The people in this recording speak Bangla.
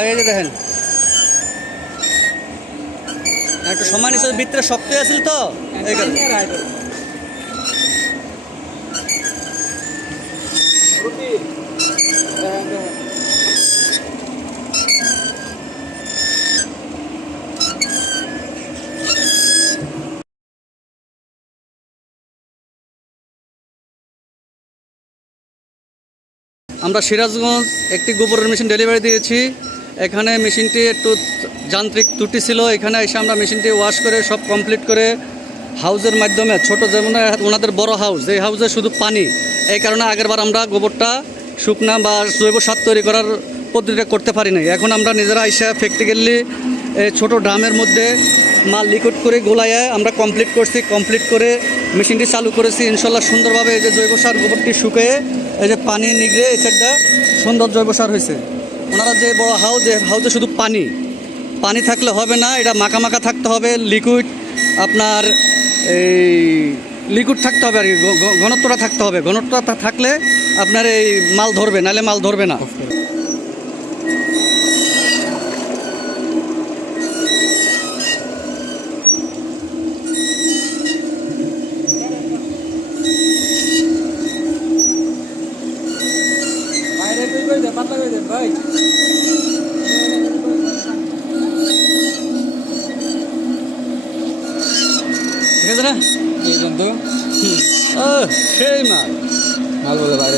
এই যে দেখেন। একটা সময় নিচে ভিতরে শক্ত আছিল তো? আমরা সিরাজগঞ্জ একটি গোবরের মেশিন ডেলিভারি দিয়েছি। এখানে মেশিনটি একটু যান্ত্রিক ত্রুটি ছিল, এখানে এসে আমরা মেশিনটি ওয়াশ করে সব কমপ্লিট করে হাউজের মাধ্যমে, ছোট যেমন ওনাদের বড় হাউস এই হাউজে শুধু পানি। এই কারণে আগেরবার আমরা গোবরটা, শুকনা বা জৈব সার তৈরি করার পদ্ধতিটা করতে পারি নাই এখন আমরা নিজেরা আইসা প্র্যাকটিক্যালি ছোট ড্রামের মধ্যে মাল লিকুইড করে গোলায় আমরা কমপ্লিট করছি কমপ্লিট করে মেশিনটি চালু করেছি। ইনশাল্লাহ সুন্দরভাবে এই যে জৈব সার গোবরটি শুকিয়ে, এই যে পানি নিগড়ে, এই সাইডটা সুন্দর জৈব সার হয়েছে। ওনারা যে বড় হাউস যে হাউসে শুধু পানি। পানি থাকলে হবে না, এটা মাখা মাখা থাকতে হবে লিকুইড আপনার এই লিকুইড থাকতে হবে আর কি ঘনত্বটা থাকতে হবে। ঘনত্বটা থাকলে আপনার এই মাল ধরবে, নাহলে মাল ধরবে না। ঠিক আছে না? এই জন্তু। ও সেই মাল। মাল বলে বাইরে